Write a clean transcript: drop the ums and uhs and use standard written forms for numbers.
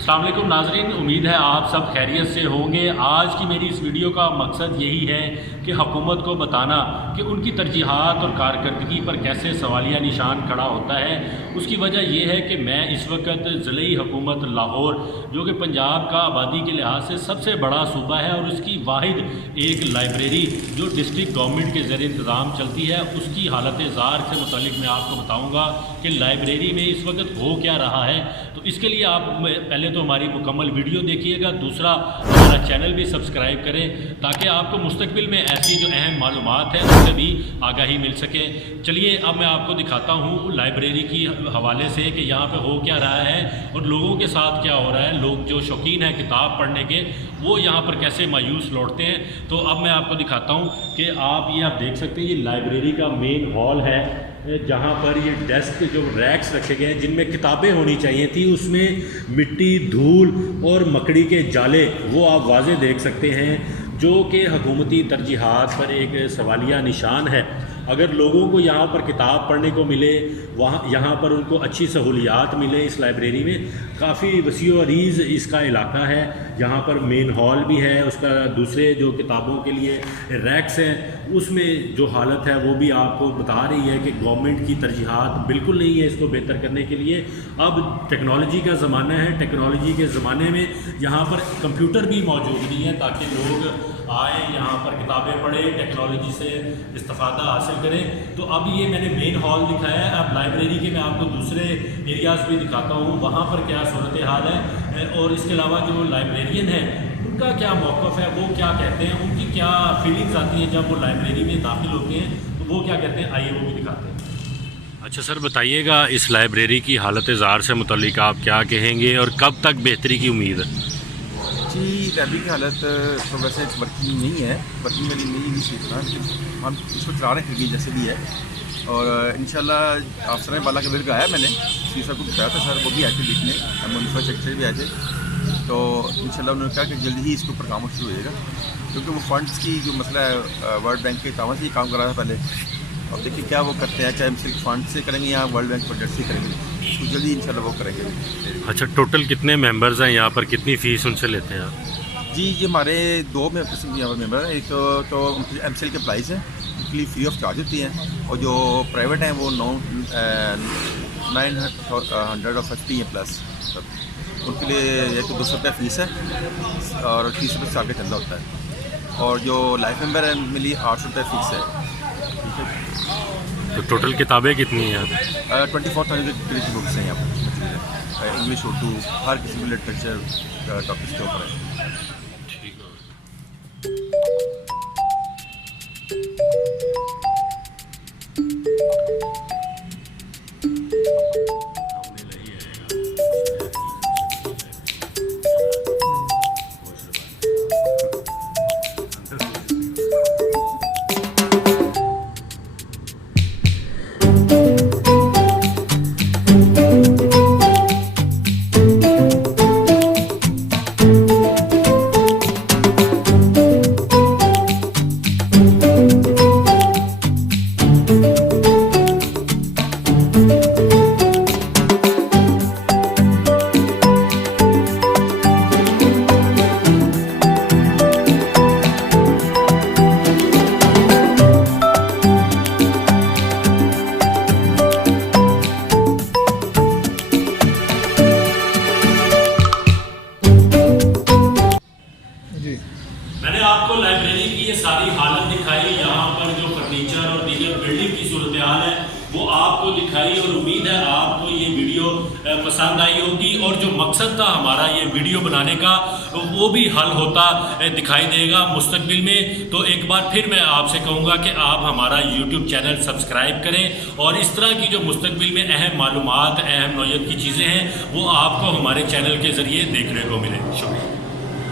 अस्सलाम वालेकुम नाज़रीन, उम्मीद है आप सब खैरियत से होंगे। आज की मेरी इस वीडियो का मकसद यही है कि हुकूमत को बताना कि उनकी तरजीहात और कारकर्दगी पर कैसे सवालिया निशान खड़ा होता है। उसकी वजह यह है कि मैं इस वक्त ज़िले हुकूमत लाहौर, जो कि पंजाब का आबादी के लिहाज से सबसे बड़ा सूबा है और उसकी वाहिद एक लाइब्रेरी जो डिस्ट्रिक्ट गवर्नमेंट के ज़रिए इंतज़ाम चलती है, उसकी हालत ज़ार से मुतालिक मैं आपको बताऊँगा कि लाइब्रेरी में इस वक्त हो क्या रहा है। तो इसके लिए आप पहले तो हमारी मुकम्मल वीडियो देखिएगा, दूसरा हमारा चैनल भी सब्सक्राइब करें ताकि आपको मुस्तकबिल में ऐसी जो अहम मालूमात है उससे भी आगाही मिल सके। चलिए अब मैं आपको दिखाता हूँ लाइब्रेरी की हवाले से कि यहाँ पे हो क्या रहा है और लोगों के साथ क्या हो रहा है। लोग जो शौकीन हैं किताब पढ़ने के, वो यहाँ पर कैसे मायूस लौटते हैं। तो अब मैं आपको दिखाता हूँ कि आप देख सकते हैं, ये लाइब्रेरी का मेन हॉल है जहाँ पर ये डेस्क जो रैक्स रखे गए हैं जिनमें किताबें होनी चाहिए थी, उसमें मिट्टी, धूल और मकड़ी के जाले वो आप वाज़े देख सकते हैं, जो कि हुकूमती तरजीहात पर एक सवालिया निशान है। अगर लोगों को यहाँ पर किताब पढ़ने को मिले, यहाँ पर उनको अच्छी सहूलियात मिले, इस लाइब्रेरी में काफ़ी वसी व अरीज़ इसका इलाका है। यहाँ पर मेन हॉल भी है, उसका दूसरे जो किताबों के लिए रैक्स हैं उसमें जो हालत है वो भी आपको बता रही है कि गवर्नमेंट की तरजीहात बिल्कुल नहीं है इसको बेहतर करने के लिए। अब टेक्नोलॉजी का ज़माना है, टेक्नोलॉजी के ज़माने में यहाँ पर कंप्यूटर भी मौजूद नहीं है ताकि लोग आए यहाँ पर किताबें पढ़ें, टेक्नोलॉजी से इस्तेफ़ादा हासिल करें। तो अब ये मैंने मेन हॉल दिखाया है, अब लाइब्रेरी के मैं आपको दूसरे एरियाज़ भी दिखाता हूँ वहाँ पर क्या सूरत हाल है और इसके अलावा जो लाइब्रेरियन है उनका क्या मौक़िफ़ है, वो क्या कहते हैं, उनकी क्या फीलिंग्स आती हैं जब वो लाइब्रेरी में दाखिल होते हैं, तो वो क्या कहते हैं, आइए वो भी दिखाते हैं। अच्छा सर, बताइएगा इस लाइब्रेरी की हालत ज़ार से मुतल्लिक आप क्या कहेंगे और कब तक बेहतरी की उम्मीद है? जी, लाइब्रेरी की हालत तो वैसे वर्किंग नहीं है, वर्किंग मेरी नहीं भी सीखना, हम इसको चला रहे हैं जैसे भी है। और इंशाल्लाह अफसर बाला का बिल आया, मैंने सी सर को बताया था, सर वो भी आए थे देखने, म्यूनसिपल सेक्रेटरी भी आए थे। तो इंशाल्लाह उन्होंने कहा कि जल्दी ही इसके ऊपर काम शुरू हो जाएगा, क्योंकि वो फंड्स की जो मसला है वर्ल्ड बैंक के तावन से ही काम करा था पहले। अब देखिए क्या वो करते हैं, चाहे हम सिर्फ फंड से करेंगे या वर्ल्ड बैंक प्रोजेक्ट से करेंगे, तो जल्दी इंशाल्लाह वो करेंगे। अच्छा, टोटल कितने मेंबर्स हैं यहाँ पर, कितनी फ़ीस उनसे लेते हैं आप? जी, ये हमारे दो यहाँ पर मेम्बर हैं, एक तो MCL के एम्प्लॉइज़ हैं, उनके लिए फ्री ऑफ चार्ज होती हैं, और जो प्राइवेट हैं वो 950 हैं प्लस, उनके लिए एक तो 200 रुपये फ़ीस है और 30 रुपये साल का चंदा होता है। और जो लाइफ मेम्बर है उनके लिए 800 रुपये फ़ीस है। ठीक है, तो टोटल किताबें कितनी हैं यहाँ पर? 24,000 के करीब बुक्स हैं यहाँ पर, इंग्लिश उर्दू हर किसी भी लिटरेचर टॉपिक्स के ऊपर है। मैंने आपको लाइब्रेरी की ये सारी हालत दिखाई, यहाँ पर जो फर्नीचर और दीगर बिल्डिंग की सूरत हाल है वो आपको दिखाई, और उम्मीद है आपको ये वीडियो पसंद आई होगी और जो मकसद था हमारा ये वीडियो बनाने का वो भी हल होता दिखाई देगा मुस्तकबिल में। तो एक बार फिर मैं आपसे कहूँगा कि आप हमारा YouTube चैनल सब्सक्राइब करें और इस तरह की जो मुस्तकबिल में अहम मालूमात, अहम नौयत की चीज़ें हैं वो आपको हमारे चैनल के ज़रिए देखने को मिले। शुक्रिया।